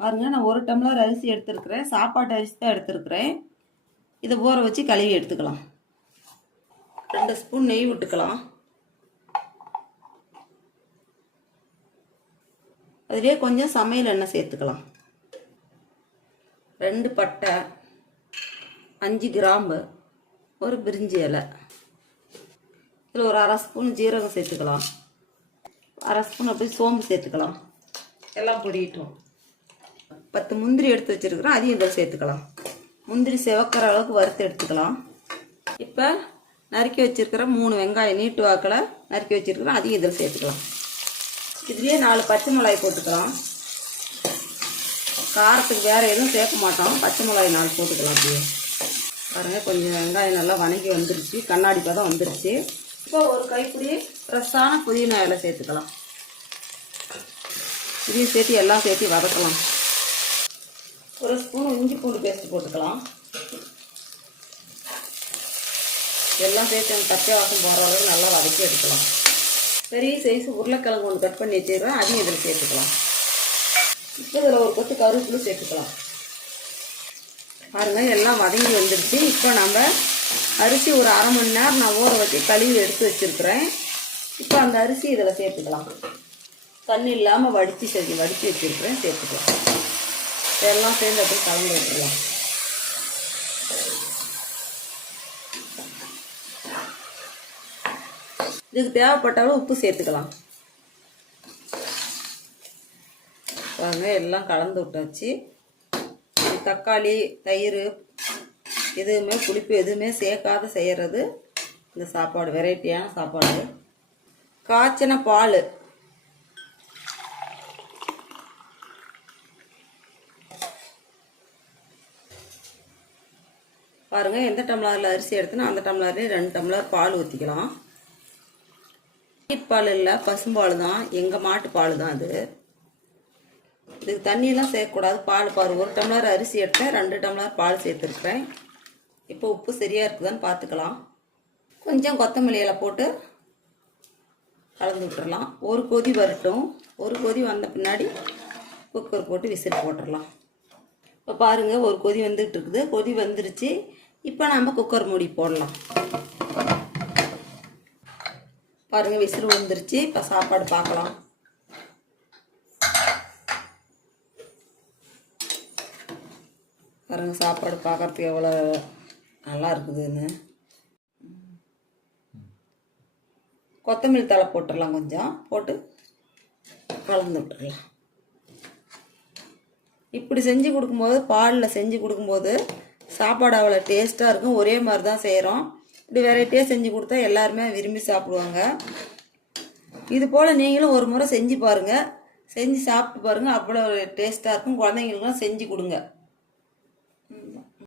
பாருங்க நான் ஒரு டம்ளர் அரிசி எடுத்துருக்கிறேன். சாப்பாட்டு அரிசி தான் எடுத்துருக்கிறேன். இதை ஊற வச்சு கழுவி எடுத்துக்கலாம். ரெண்டு ஸ்பூன் நெய் விட்டுக்கலாம். அதுலேயே கொஞ்சம் சமையல் எண்ணெய் சேர்த்துக்கலாம். ரெண்டு பட்டை அஞ்சு கிராம்பு ஒரு பிரிஞ்சி இலை. இதில் ஒரு அரை ஸ்பூன் ஜீரகம் சேர்த்துக்கலாம். அரை ஸ்பூன் அப்படியே சோம்பு சேர்த்துக்கலாம். எல்லாம் பொடிட்டோம் பத்து முந்திரி எடுத்து வச்சிருக்கிறோம் அதையும் இதில் சேர்த்துக்கலாம். முந்திரி செவக்கிற அளவுக்கு வறுத்து எடுத்துக்கலாம். இப்போ நறுக்கி வச்சிருக்கிற மூணு வெங்காயம் நீட்டு வாக்கில் நறுக்கி வச்சிருக்கிறோம் அதையும் இதில் சேர்த்துக்கலாம். இதுலேயே நாலு பச்சை மிளகாய் போட்டுக்கலாம். காரத்துக்கு வேறு எதுவும் சேர்க்க மாட்டோம் பச்சை மிளகாய் நாலு போட்டுக்கலாம் அப்படியே. பாருங்கள் கொஞ்சம் வெங்காயம் நல்லா வணங்கி வந்துருச்சு கண்ணாடி பதம் வந்துருச்சு. இப்போ ஒரு கைப்பிடி ஃப்ரெஷ்ஷான புதினா இலை சேர்த்துக்கலாம். இதையும் சேர்த்து எல்லாம் சேர்த்து வதக்கலாம். ஒரு ஸ்பூன் இஞ்சி பூண்டு பேஸ்ட் போட்டுக்கலாம். எல்லாம் சேர்த்து அந்த பச்சை வாசம் போகிற அளவுக்கு நல்லா வதக்கி எடுக்கலாம். பெரிய சைஸ் உருளைக்கிழங்கு ஒன்று கட் பண்ணி வச்சுருக்கேன். அதையும் இதில் சேர்த்துக்கலாம். இப்போ இதில் ஒரு கொத்து கருவேப்பிலும் சேர்த்துக்கலாம். பாருங்கள் எல்லாம் வதங்கி வந்துடுச்சு இப்போ நம்ம அரிசி ஒரு அரை மணி நேரம் நான் ஊற வச்சு கழுவி எடுத்து வச்சுருக்குறேன். இப்போ அந்த அரிசி இதில் சேர்த்துக்கலாம். தண்ணி இல்லாமல் வடித்து செஞ்சு வடித்து வச்சுருக்குறேன். சேர்த்துக்கலாம். எல்லாம் சேர்ந்து அப்படியே கலந்து விட்டுருவோம் இதுக்கு தேவைப்பட்டாலும் உப்பு சேர்த்துக்கலாம். பாருங்க எல்லாம் கலந்து விட்டாச்சு. தக்காளி தயிர் எதுவுமே புளிப்பு எதுவுமே சேர்க்காத செய்கிறது இந்த சாப்பாடு வெரைட்டியான சாப்பாடு. காய்ச்சின பால். பாருங்க எந்த டம்ளரில் அரிசி எடுத்தனோ அந்த டம்ளர்லேயே ரெண்டு டம்ளர் பால் ஊற்றிக்கலாம் பால் இல்லை பசும்பால் தான் எங்கள் மாட்டு பால் தான் அது. இதுக்கு தண்ணியெல்லாம் சேர்க்கக்கூடாது பால் பாரு. ஒரு டம்ளர் அரிசி எடுத்தேன் ரெண்டு டம்ளர் பால் சேர்த்துருக்குறேன் இப்போ உப்பு சரியாக இருக்குதான்னு பார்த்துக்கலாம் கொஞ்சம் கொத்தமல்லியில் போட்டு கலந்து விட்டுறலாம். ஒரு கொதி வரட்டும். ஒரு கொதி வந்த பின்னாடி குக்கர் போட்டு விசில் போட்டுடலாம் இப்போ பாருங்கள் ஒரு கொதி வந்துகிட்டு இருக்குது. கொதி வந்துருச்சு. இப்போ நாம் குக்கர் மூடி போடலாம். பாருங்கள் விசிறு வந்துருச்சு இப்போ சாப்பாடு பார்க்கலாம். பாருங்கள் சாப்பாடு பார்க்கறதுக்கு எவ்வளோ நல்லா இருக்குதுன்னு. கொத்தமல்லி தழை போட்டுடலாம் கொஞ்சம். போட்டு கலந்து விட்டுடலாம். இப்படி செஞ்சு கொடுக்கும்போது பாலில் செஞ்சு கொடுக்கும்போது சாப்பாடு அவ்வளோ டேஸ்ட்டாக இருக்கும். ஒரே மாதிரி தான் செய்கிறோம் இப்படி வெரைட்டியாக செஞ்சு கொடுத்தா எல்லாருமே விரும்பி சாப்பிடுவாங்க. இது போல் நீங்களும் ஒரு முறை செஞ்சு பாருங்கள் செஞ்சு சாப்பிட்டு பாருங்கள் அவ்வளோ டேஸ்ட்டாக இருக்கும். குழந்தைங்களுக்குலாம் செஞ்சு கொடுங்க.